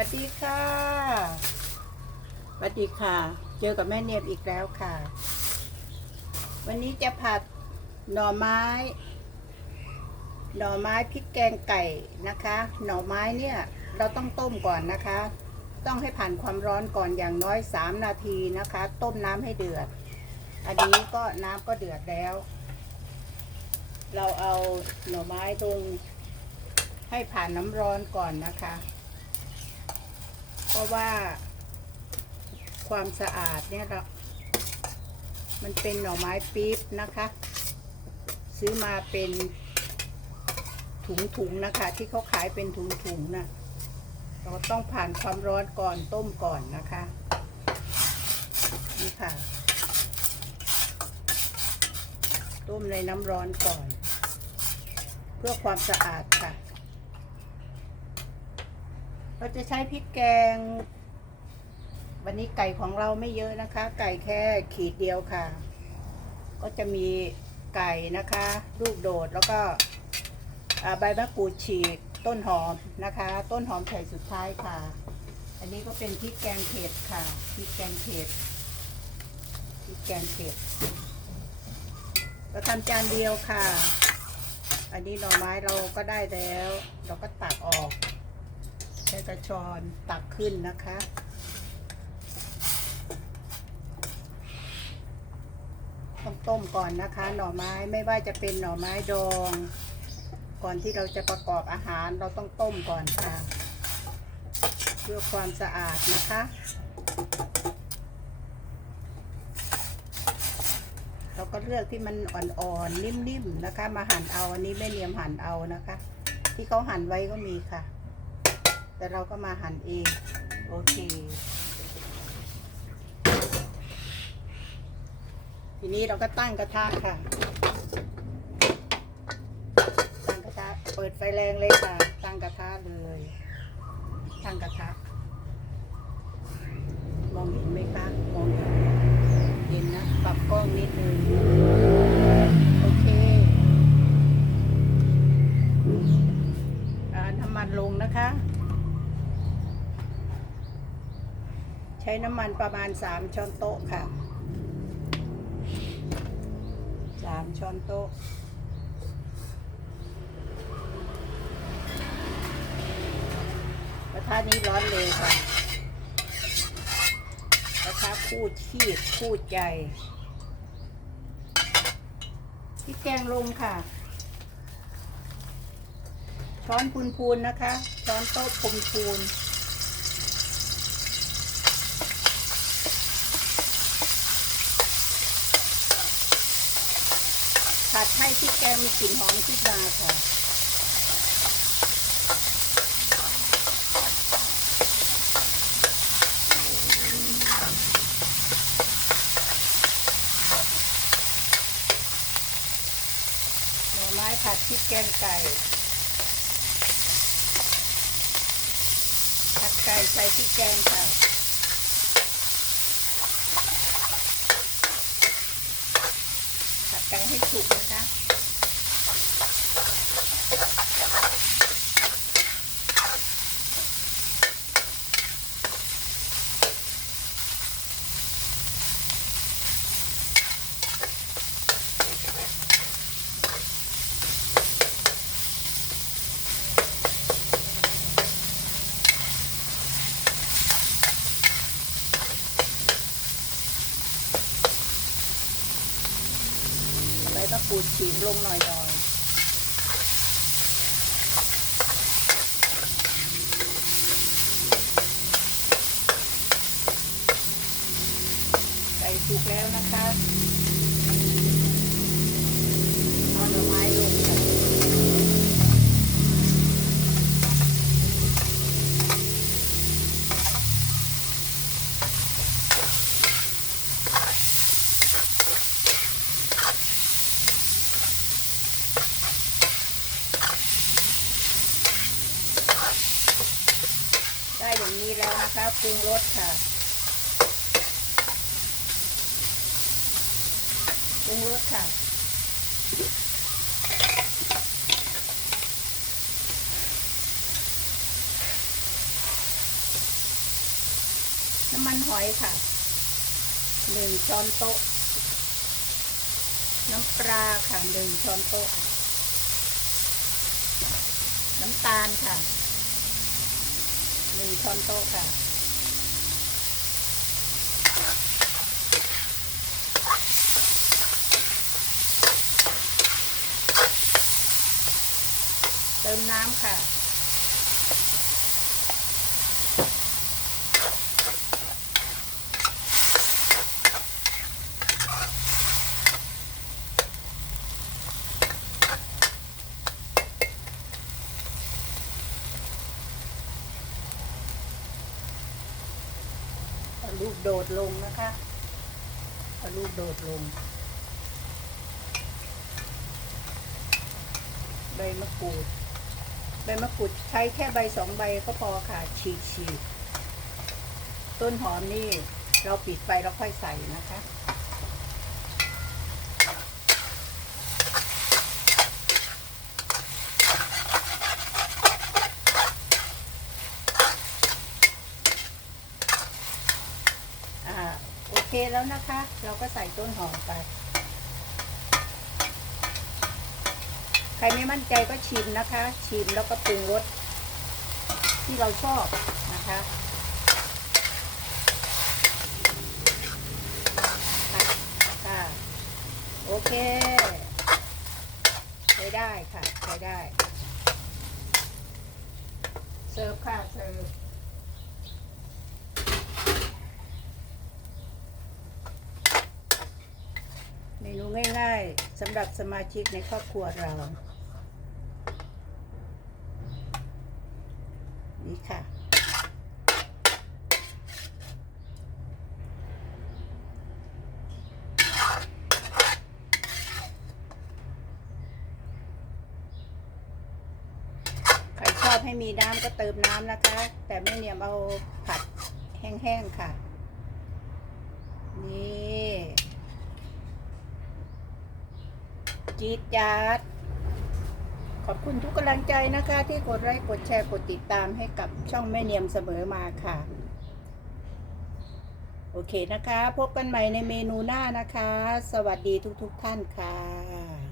วัสดีค่ะสวัสดีค่ะ เจอกับแม่เนียบอีกแล้วค่ะ วันนี้จะผัดหน่อไม้ หน่อไม้พริกแกงไก่นะคะ หน่อไม้เนี่ยเราต้องต้มก่อนนะคะ ต้องให้ผ่านความร้อนก่อนอย่างน้อย 3 นาทีนะคะ ต้มน้ำให้เดือด อันนี้ก็น้ำก็เดือดแล้ว เราเอาหน่อไม้ตรงให้ผ่านน้ำร้อนก่อนนะคะ ราะว่าความสะอาดเนี่ยเรามันเป็นหน่อไม้ปี๊บนะคะ ซื้อมาเป็นถุงๆนะคะ ที่เขาขายเป็นถุงๆน่ะเราต้องผ่านความร้อนก่อนต้มก่อนนะคะ นี่ค่ะ ต้มในน้ำร้อนก่อน เพื่อความสะอาดค่ะ เราจะใช้พริกแกง วันนี้ไก่ของเราไม่เยอะนะคะ ไก่แค่ขีดเดียวค่ะ ก็จะมีไก่นะคะ ลูกโดดแล้วก็ใบมะกรูดฉีกต้นหอมนะคะ ต้นหอมใส่สุดท้ายค่ะ อันนี้ก็เป็นพริกแกงเผ็ดค่ะพริกแกงเผ็ดพริกแกงเผ็ดเราทำจานเดียวค่ะ อันนี้หน่อไม้เราก็ได้แล้ว เราก็ตักออก ใช้กระชอนตักขึ้นนะคะ ต้องต้มก่อนนะคะ หน่อไม้ไม่ว่าจะเป็นหน่อไม้ดอง ก่อนที่เราจะประกอบอาหารเราต้องต้มก่อนค่ะ เพื่อความสะอาดนะคะเราก็เลือกที่มันอ่อนๆ นิ่มๆ นะคะ มาหั่นเอา อันนี้ไม่เนียมหั่นเอานะคะ ที่เขาหั่นไว้ก็มีค่ะ แต่เราก็มาหั่นเอง โอเค ทีนี้เราก็ตั้งกระทะค่ะ ตั้งกระทะ เปิดไฟแรงเลยค่ะ ตั้งกระทะเลย ตั้งกระทะ มองเห็นไหมคะ มองเห็นเห็นนะ ปรับกล้องนิดนึง น้ำมันประมาณ 3 ช้อนโต๊ะค่ะ 3 ช้อนโต๊ะ กระทะนี้ร้อนเลยค่ะ กระทะคู่ชีพคู่ใจพริกแกงลงค่ะ ช้อนพูนๆนะคะ ช้อนโต๊ะพูนๆ ผัดให้พริกแกงมีกลิ่นหอมขึ้นมาค่ะหน่อไม้ผัดพริกแกงไก่ผัดไก่ใส่พริกแกงค่ะ ผัดไก่ ให้สุกนะคะ มะกรูดฉีกลงหน่อยหน่อยใส่สุกแล้วนะคะเอาหน่อไม้ลงค่ะได้อย่างนี้แล้วนะคะ ปรุงรสค่ะปรุงรสค่ะน้ำมันหอยค่ะ หนึ่งช้อนโต๊ะ น้ำปลาค่ะหนึ่งช้อนโต๊ะ น้ำตาลค่ะ หนึ่งช้อนโต๊ะค่ะ ติมน้ำค่ะ ลูกโดดลงนะคะลูกโดดลงใบมะกรูด ใบมะกรูดใช้แค่ใบสองใบก็พอค่ะ ฉีกฉีกต้นหอมนี่เราปิดไฟแล้วค่อยใส่นะคะอ่าโอเคแล้วนะคะ เราก็ใส่ต้นหอมไป ใค รไม่มั่นใจก็ชิมนะคะ ชิมแล้วก็ปรุงรสที่เราชอบนะคะค่ะค่ะโอเคใช้ได้ค่ะใช้ได้ เสิร์ฟค่ะเสิร์ฟเมนูง่ายๆสำหรับสมาชิกในครอบครัวเรา นี่ค่ะ ใครช อบให้มีน้ำก็เติมน้ำนะคะ แต่ไม่เนี่ยมเอาผัดแห้งๆค่ะ นี่จี๊ดจ๊าดขอบคุณทุกกำลังใจนะคะ ที่กดไลค์กดแชร์กดติดตามให้กับช่องแม่เนียมเสมอมาค่ะ โอเคนะคะ พบกันใหม่ในเมนูหน้านะคะ สวัสดีทุกๆทท่านค่ะ